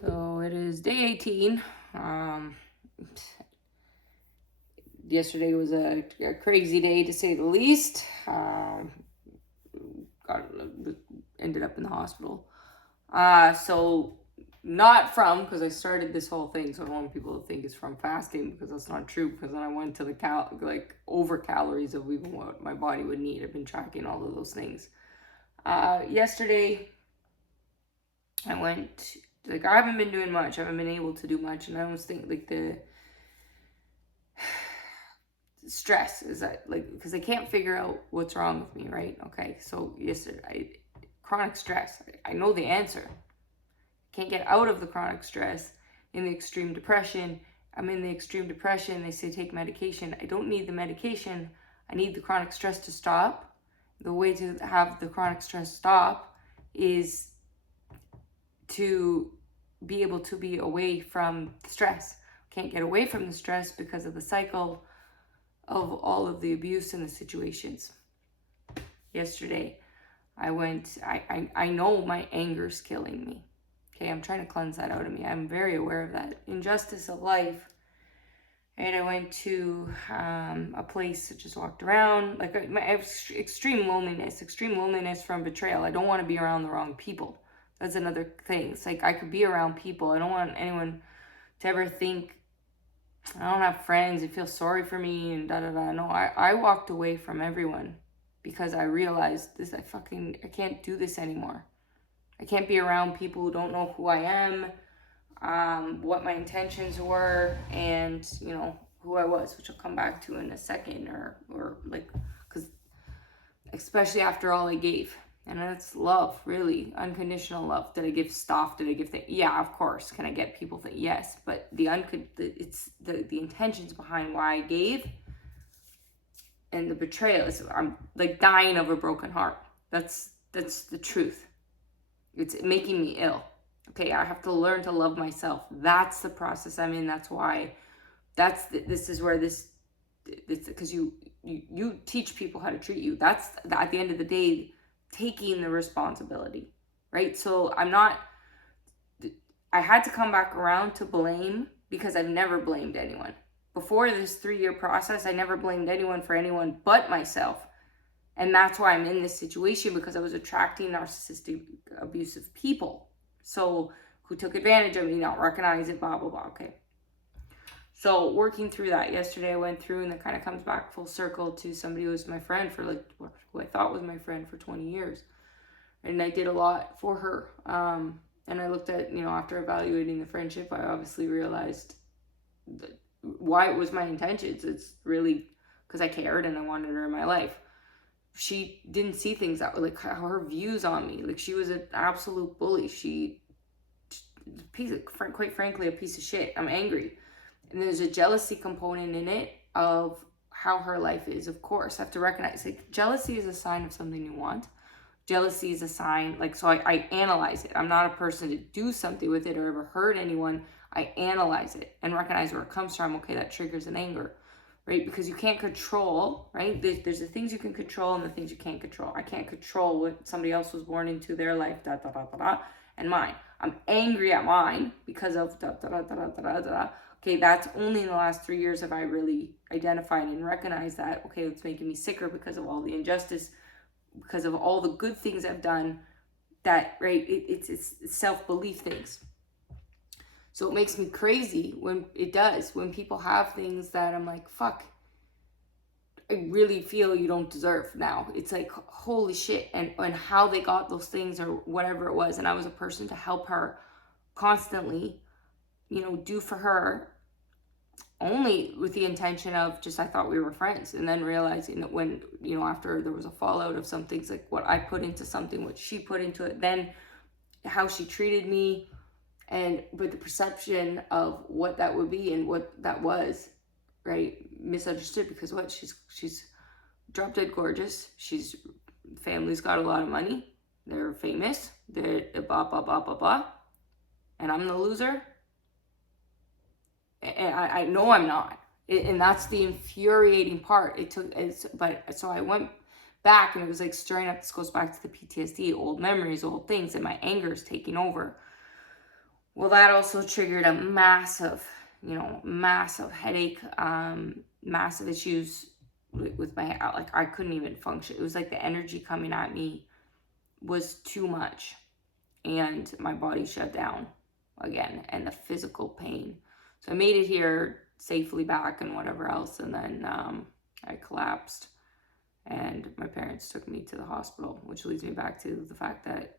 So it is day 18. Yesterday was a crazy day to say the least. Got ended up in the hospital. So not from, because I started this whole thing, so I don't want people to think it's from fasting, because that's not true. Because then I went to the over calories of even what my body would need. I've been tracking all of those things. Yesterday I went, I haven't been doing much. I haven't been able to do much, and I was thinking the stress is that because I can't figure out what's wrong with me, right? Okay, so yesterday, chronic stress. I know the answer. Can't get out of the chronic stress. In the extreme depression, I'm in the extreme depression. They say take medication. I don't need the medication. I need the chronic stress to stop. The way to have the chronic stress stop is to be able to be away from the stress. Can't get away from the stress because of the cycle of all of the abuse and the situations. Yesterday, I know my anger's killing me. Okay, I'm trying to cleanse that out of me. I'm very aware of that. Injustice of life. And I went to a place, just walked around. I have extreme loneliness from betrayal. I don't want to be around the wrong people. That's another thing. It's like I could be around people. I don't want anyone to ever think I don't have friends, they feel sorry for me and da da da. No, I walked away from everyone because I realized I can't do this anymore. I can't be around people who don't know who I am, what my intentions were, and who I was, which I'll come back to in a second, or because especially after all I gave. And that's love, really, unconditional love. Did I give stuff? Did I give things? Yeah, of course. Can I get people things? Yes, but it's the intentions behind why I gave, and the betrayal is I'm like dying of a broken heart. That's the truth. It's making me ill. Okay, I have to learn to love myself. That's the process I'm in. That's why. This is where this because you teach people how to treat you. That's at the end of the day taking the responsibility, right? So I had to come back around to blame because I've never blamed anyone. Before this 3-year process, I never blamed anyone for anyone but myself. And that's why I'm in this situation, because I was attracting narcissistic, abusive people. So who took advantage of me, not recognize it, blah, blah, blah. Okay. So working through that, yesterday I went through, and it kind of comes back full circle to somebody who was my friend for who I thought was my friend for 20 years. And I did a lot for her. And I looked at, after evaluating the friendship, I obviously realized why it was my intentions. It's really because I cared and I wanted her in my life. She didn't see things that were her views on me. She was an absolute bully. Quite frankly, a piece of shit. I'm angry. And there's a jealousy component in it of how her life is. Of course, I have to recognize jealousy is a sign of something you want. Jealousy is a sign, so I analyze it. I'm not a person to do something with it or ever hurt anyone. I analyze it and recognize where it comes from. Okay, that triggers an anger, right? Because you can't control, right? There's the things you can control and the things you can't control. I can't control what somebody else was born into their life, da da da da da, and mine. I'm angry at mine because of da da da da da da da. Okay, that's only in the last 3 years have I really identified and recognized that, okay, it's making me sicker because of all the injustice, because of all the good things I've done, that, right, it's self-belief things. So it makes me crazy when people have things that I'm like, fuck, I really feel you don't deserve now. It's like, holy shit, and how they got those things or whatever it was. And I was a person to help her constantly, do for her, only with the intention of just, I thought we were friends. And then realizing that when, after there was a fallout of some things, like what I put into something, what she put into it, then how she treated me, but the perception of what that would be and what that was, right, misunderstood. Because she's drop dead gorgeous. Family's got a lot of money. They're famous. They're blah, blah, blah, blah, blah. And I'm the loser. And I know I'm not. And that's the infuriating part. So I went back, and it was like stirring up. This goes back to the PTSD, old memories, old things, and my anger is taking over. Well, that also triggered a massive, massive headache, massive issues with my, like, I couldn't even function. It was like the energy coming at me was too much, and my body shut down again, and the physical pain. So I made it here safely back and whatever else, and then I collapsed, and my parents took me to the hospital, which leads me back to the fact that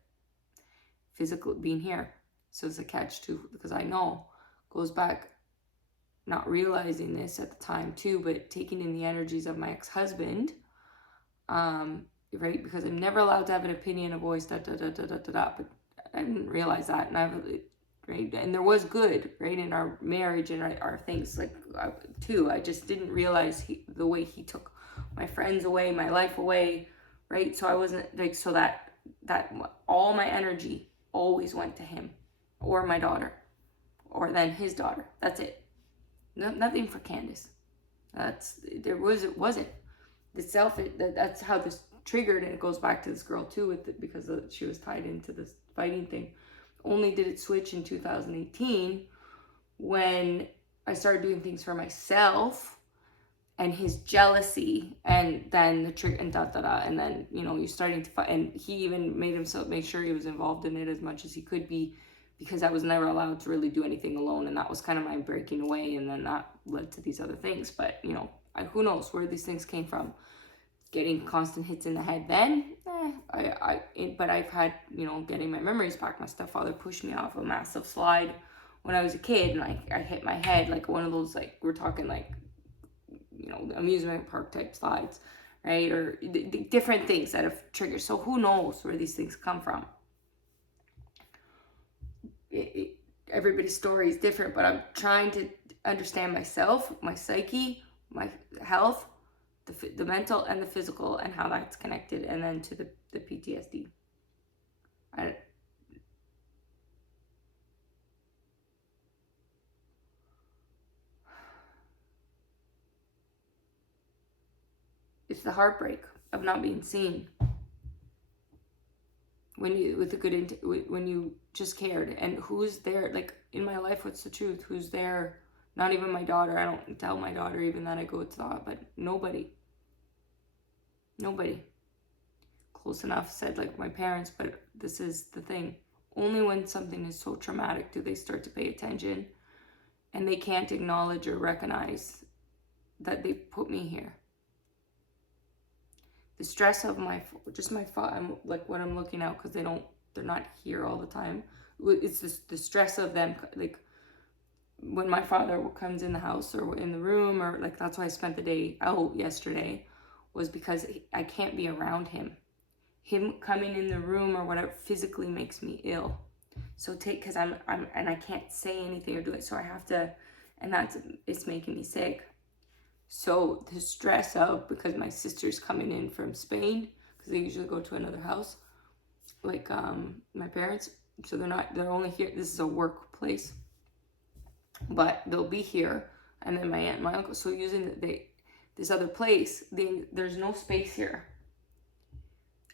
physically being here. So it's a catch too, because I know goes back, not realizing this at the time too, but taking in the energies of my ex-husband, right? Because I'm never allowed to have an opinion, a voice, but I didn't realize that, and right, and there was good, right, in our marriage and our things, like, too. I just didn't realize the way he took my friends away, my life away, right? So I wasn't like, so that all my energy always went to him, or my daughter, or then his daughter. That's it. Nothing for Candace. It wasn't the self. That's how this triggered, and it goes back to this girl too, because she was tied into this fighting thing. Only did it switch in 2018 when I started doing things for myself, and his jealousy, and then the trick, and and then, you're starting to fight, and he even made himself make sure he was involved in it as much as he could be, because I was never allowed to really do anything alone, and that was kind of my breaking away, and then that led to these other things. But who knows where these things came from. Getting constant hits in the head then, but I've had, getting my memories back. My stepfather pushed me off a massive slide when I was a kid, and I hit my head, like one of those, like, we're talking like, amusement park type slides, right? Or the different things that have triggered. So who knows where these things come from? Everybody's story is different, but I'm trying to understand myself, my psyche, my health, the mental and the physical, and how that's connected, and then to the PTSD. It's the heartbreak of not being seen. When you just cared, and who's there, like, in my life, what's the truth? Who's there? Not even my daughter. I don't tell my daughter even that I go to the, but nobody close enough said, like, my parents. But this is the thing, only when something is so traumatic do they start to pay attention, and they can't acknowledge or recognize that they put me here. The stress of my I'm like, what I'm looking out, because they're not here all the time. It's the stress of them, like, when my father comes in the house or in the room, or like, that's why I spent the day out yesterday, was because I can't be around him. Him coming in the room or whatever physically makes me ill. So because I'm and I can't say anything or do it, so I have to, and it's making me sick. So the stress of, because my sister's coming in from Spain, because they usually go to another house, like my parents, so they're only here. This is a workplace, but they'll be here, and then my aunt and my uncle. So using this other place, there's no space here.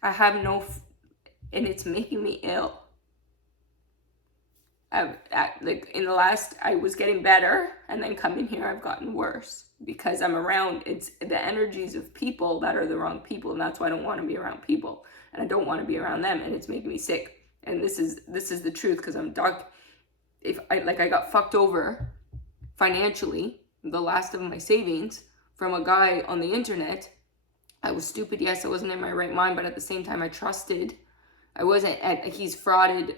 I have and it's making me ill. Like, in the last, I was getting better, and then coming here, I've gotten worse, because I'm around, it's the energies of people that are the wrong people, and that's why I don't want to be around people, and I don't want to be around them, and it's making me sick. And this is the truth, because I'm I got fucked over financially, the last of my savings, from a guy on the internet. I was stupid, yes, I wasn't in my right mind, but at the same time, I trusted. He's frauded.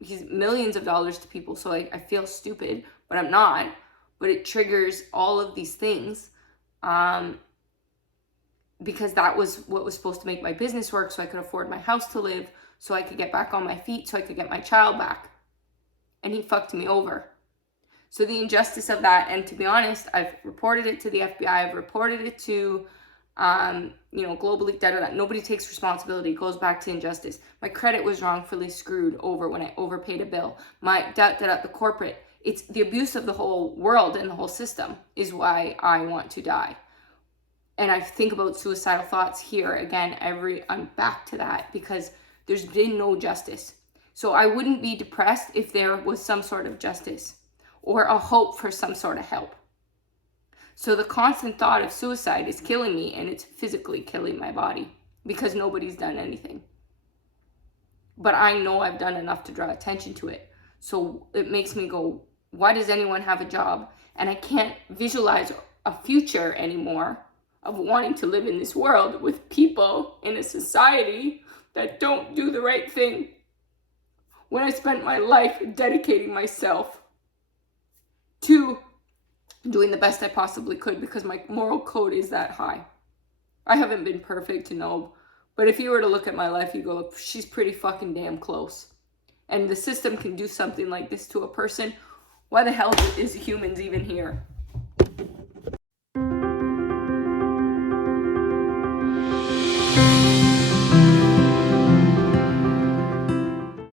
He's millions of dollars to people, so I feel stupid, but I'm not. But it triggers all of these things, because that was what was supposed to make my business work, so I could afford my house to live, so I could get back on my feet, so I could get my child back. And he fucked me over. So the injustice of that, and to be honest, I've reported it to the FBI, I've reported it to globally, nobody takes responsibility. It goes back to injustice. My credit was wrongfully screwed over when I overpaid a bill. The corporate, it's the abuse of the whole world and the whole system is why I want to die. And I think about suicidal thoughts here again, I'm back to that, because there's been no justice. So I wouldn't be depressed if there was some sort of justice or a hope for some sort of help. So the constant thought of suicide is killing me, and it's physically killing my body because nobody's done anything. But I know I've done enough to draw attention to it. So it makes me go, why does anyone have a job? And I can't visualize a future anymore of wanting to live in this world with people in a society that don't do the right thing. When I spent my life dedicating myself to doing the best I possibly could because my moral code is that high. I haven't been perfect, no, but if you were to look at my life, you go, she's pretty fucking damn close. And the system can do something like this to a person. Why the hell is humans even here?